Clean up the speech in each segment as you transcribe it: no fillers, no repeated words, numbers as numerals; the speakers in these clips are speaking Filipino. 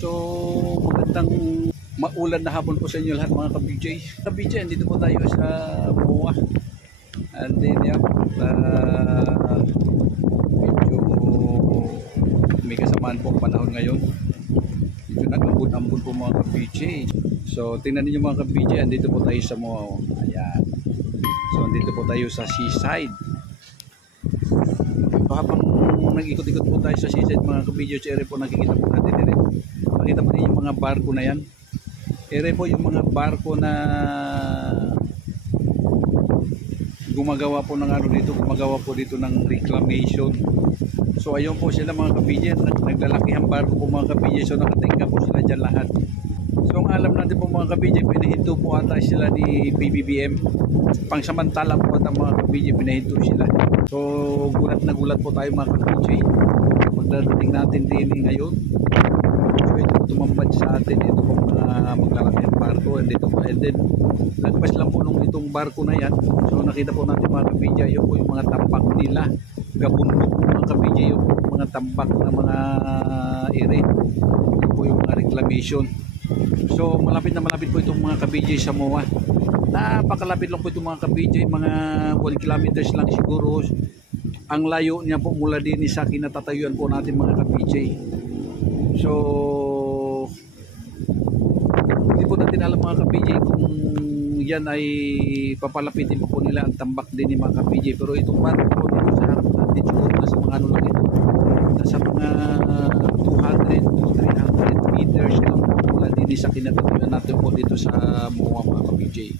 So, magandang maulan na hapon po sa inyo lahat mga ka-BJ. Ka-BJ, andito po tayo sa MOA. And then, medyo may kasamaan po ang panahon ngayon. Medyo nag-ambon-ambon po mga ka-BJ. So, tingnan niyo mga ka-BJ, andito po tayo sa MOA. Ayan. So, andito po tayo sa seaside. So, habang nag-ikot-ikot po tayo sa seaside mga ka-BJ, sa area po nakikita po natin din. Makita mo yung mga barko na yan. Ere po yung mga barko na gumagawa po ng gumagawa po dito ng reclamation. So ayun po sila mga kabidyan, naglalakihang barko po mga kabidyan. So nakatingka po sila dyan lahat. So ang alam natin po mga kabidyan, pinahinto po ata sila ni PBBM. Pangsamantala po ata mga kabidyan, pinahinto sila. So gulat na gulat po tayo mga kabidyan. Pagdating natin din ngayon, so ito po tumambad sa atin, ito po mga maglalakihang barko, and ito po, and then lagpas lang po nung itong barko na yan. So nakita po natin mga kabidya, yun po yung mga tampak nila, gabundok po mga kabidya, yung mga tampak na mga ere, yun po yung mga reclamation. So malapit na malapit po itong mga kabidya sa MOA. Napakalapit lang po itong mga kabidya, mga 1 kilometers lang siguro ang layo niya po mula din sa kinatatayuan po natin mga ka-PJ. So hindi po natin alam mga ka-PJ kung yan ay papalapitin po nila ang tambak din ni mga ka-PJ. Pero itong barko po dito sa harap natin siguro nasa mga ano lang ito, nasa mga 200 to 300 meters lang po mula din sa kinatatayuan natin po dito sa MOA mga ka-PJ.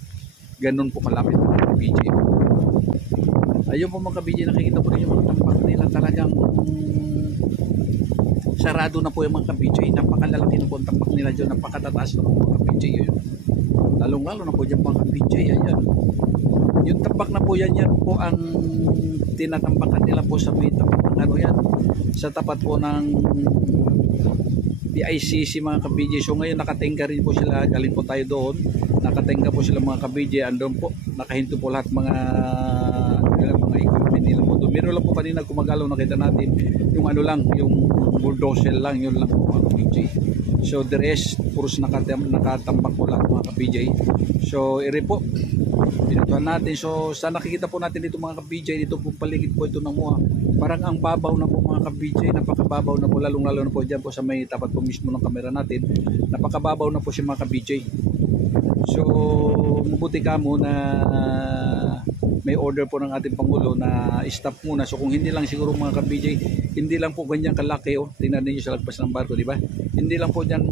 Ganun po kalapit mga ka-PJ. Ayun po mga kabidya, nakikita po rin yung mga tampak nila, talagang sarado na po yung mga kabidya. Napakalalaki na po ang tampak nila dyan, napakatataas na po mga kabidya yun. Lalong-lalo na po dyan mga kabidya. Ayan. Yung tampak na po yan po ang tinatambakan nila po sa may tapat ng ano yan, sa tapat po ng PICC mga kabidya. So ngayon nakatingka rin po sila, galing po tayo doon, nakatingka po sila mga kabidya, andun po, nakahinto po lahat mga equipment nila po doon. Meron lang po kanina gumagalaw, nakita natin yung ano lang, yung bulldozer lang, yun lang po mga ka-PJ. So the rest, puros nakatambak po lahat mga ka-PJ. So ere po, pinutuhan natin. So sa nakikita po natin dito mga ka-PJ, dito po paligid po ito ng MOA, parang ang babaw na po mga ka-PJ, napakababaw na po, lalong-lalo na po dyan po sa may tapat po mismo ng kamera natin, napakababaw na po si mga ka-PJ. So mabuti ka mo na may order po ng ating Pangulo na stop muna. So kung hindi lang siguro mga ka-BJ, hindi lang po ganyan kalaki, tingnan niyo sa lagpas ng barko, di ba? Hindi lang po diyan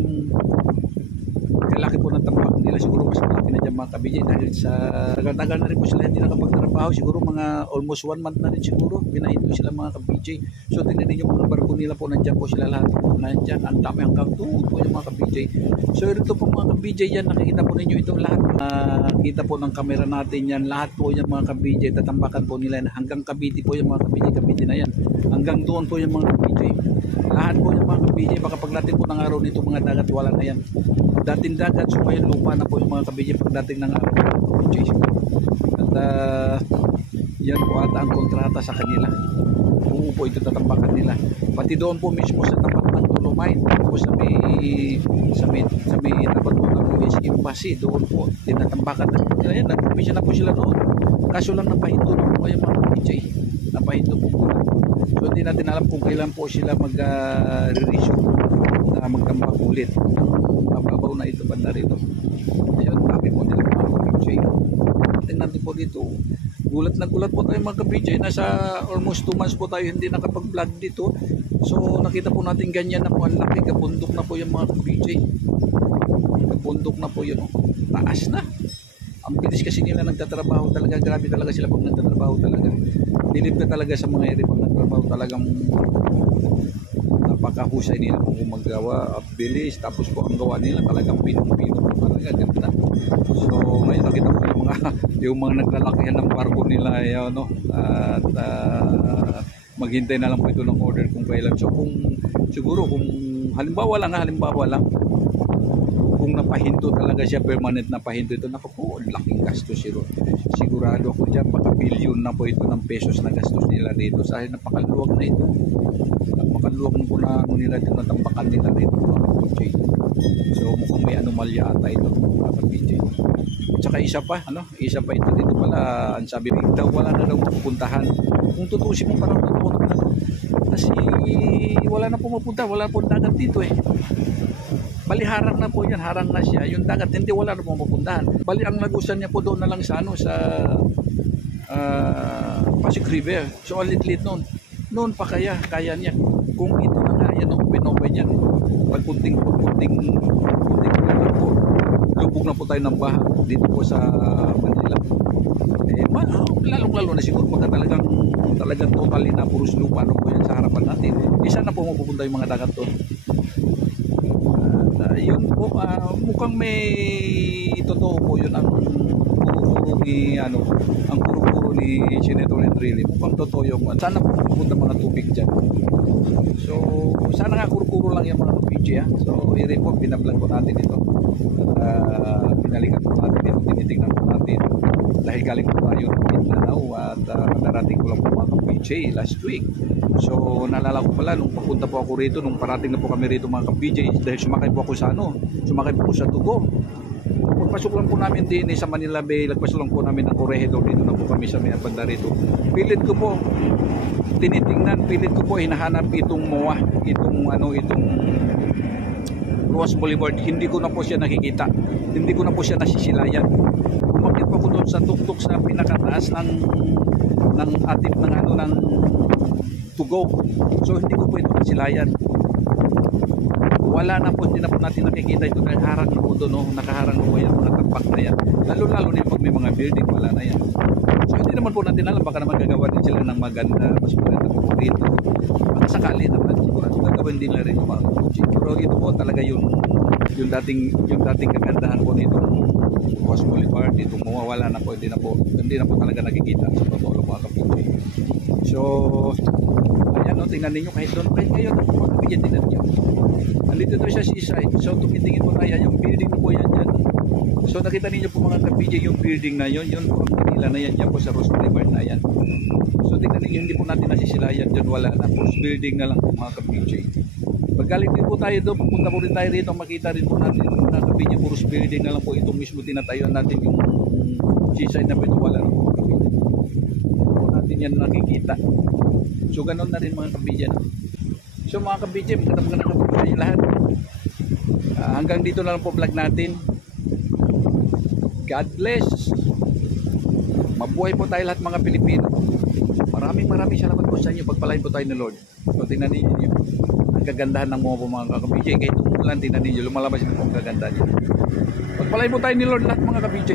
kalaki po ng tampak nila, siguro mas malaki na dyan mga ka-BJ dahil sa tagal-tagal na rin po sila hindi nakapagtrabaho, siguro mga almost 1 month na rin siguro pinahinto sila mga ka-BJ. So tingnan niyo yung mga barko nila po, nandiyan po sila lahat, nandiyan, ang dami hanggang tuhod po yung mga ka-BJ. So ito po mga ka-BJ yan, nakikita po ninyo ito lahat, kita po ng kamera natin yan, lahat po yung mga ka-BJ, tatambakan po nila yan, hanggang Cavite po yung mga ka-BJ, Cavite na yan, hanggang doon po yung mga ka-BJ, lahat po yung mga ka-BJ. Baka pagdating po ng araw nito mga dagat, wala na yan, dating dagat, so ngayon lupa na po yung mga ka-BJ pagdating ng araw mga ka-BJ. At yan po ata ang kontrata sa kanila, buo po ito tatambakan nila, pati doon po mismo sa tapat ng Dolomite po sa may tapat po ng US Embassy, doon po tinatambakan na nila yan. Nagpapisa na po sila doon, kaso lang napahinto na po yung mga PJ, napahinto po muna. So hindi natin alam kung kailan po sila mag-resume na magtambak ulit. Mababaw na ito banda rito. Ayun, dami po nila mga PJ. Tingnan natin po dito, gulat na gulat po tayo mga ka-PJ, nasa almost 2 months po tayo hindi nakapag-vlog dito. So nakita po natin ganyan na po, ang laki, kabundok na po yung mga ka-PJ, kabundok na po yun, taas na. Ang bilis kasi nila nagtatrabaho talaga, grabe talaga sila pag nagtatrabaho talaga, dilip ka talaga sa mga ere pag nagtatrabaho, talagang napakahusay nila kung magawa, bilis, tapos po ang gawa nila talagang pinong-pino po talaga, ganda. So ngayon nakita po yung mga naglalakihan ng barko nila, no? At maghintay na lang po ito ng order kung kailan. So kung siguro kung halimbawa lang kung napahinto talaga siya, permanent na pahinto ito, naku, laking gastos sigurado ako dyan, baka billion na po ito ng pesos na gastos nila dito, dahil napakaluwag na ito, napakaluwag po na nila dito, natambakan nila dito. ka-PJ. So mukhang may anomalya ata ito mga ka-PJ. Tsaka isa pa ito dito pala, ang sabi daw wala na daw mapupuntahan. Kung tutusin mo parang totoo naman kasi wala na pumupunta, wala po dagat dito eh. Bali harang na po yan, harang na siya. Yung dagat hindi, wala na pumupuntahan. Bali ang lagusan niya po doon na lang sa Pasig River. So alit-lit noon pa kaya niya. Kung ito na nga yan, open yan. Pag kunting lang po, lubog na po tayo ng baha dito po sa Manila. Lalong-lalo na siguro pagka talagang totally na puros lupa po yan sa harapan natin. Isa na po mapupunta yung mga dagat doon. Yun po, mukhang may totoo po yun ang kuro-kuro ni Senator Enrile. Mukhang totoo yung sana po mapupunta mga tubig dyan. So sana nga kuro-kuro lang yung mga PJ So i-report, binablog po natin ito. Pinalikan po natin ito, tinitingnan po natin dahil galing po tayo ng Mindanao at narating ko lang po mga PJ last week. So naalala ko pala nung papunta po ako rito, nung parating na po kami rito mga PJ, dahil sumakay po ako sa Tugo. Pagpasok lang po namin din sa Manila Bay, lagpas lang po namin ng Corregidor, dito na po kami sa may banda rito. Pilit ko po hinahanap itong MOA, itong Roas Boulevard. Hindi ko na po siya nakikita, hindi ko na po siya nasisilayan. Umakit po ako doon sa tuktok sa pinakataas ng atip ng Tugo. So hindi ko po ito nasilayan. Wala na po, hindi na po natin nakikita ito dahil harang na po doon, nakaharang po yan, mga tampak na yan. Lalo na yung pag may mga building, wala na yan. So hindi naman po natin alam, baka naman gagawa din sila ng maganda, mas maganda po dito. Baka sakali naman, siguro gagawin din na rin yung mga kutsi. Pero ito po talaga yung dating kagandahan po nito, Roas Boulevard, itong mawawala na po, hindi na po talaga nakikita sa totoo mga kapitsi. So ayan tingnan ninyo kahit doon, kahit ngayon mga kapitsi, tingnan ninyo. Andito ito sa seaside. So tumitingin po tayo, yung building po yan dyan. So nakita ninyo po mga ka-PJ yung building na yun po ang kanila na yan po sa Roas Boulevard na yan. So tingnan ninyo, hindi po natin nasisilayan dyan, wala na po, building na lang po mga ka-PJ. Paggaling din po tayo doon, pupunta po rin tayo rito, makita rin po natin mga ka-PJ, puros building na lang po itong mismo tinatayuan natin yung seaside na po ito, wala na po mga ka-PJ. Po natin yan nakikita. So ganun na rin mga ka-PJ. So mga ka-PJ, magandang po sa inyo lahat. Hanggang dito na lang po vlog natin. God bless. Mabuhay po tayo lahat mga Pilipino. Maraming salamat po sa inyo. Pagpalain po tayo ni Lord. So tingnan ninyo ang kagandahan ng mga ka-PJ. Kahit umulan, tingnan ninyo, lumalabas na po ang kagandahan niya. Pagpalain po tayo ni Lord lahat mga ka-PJ.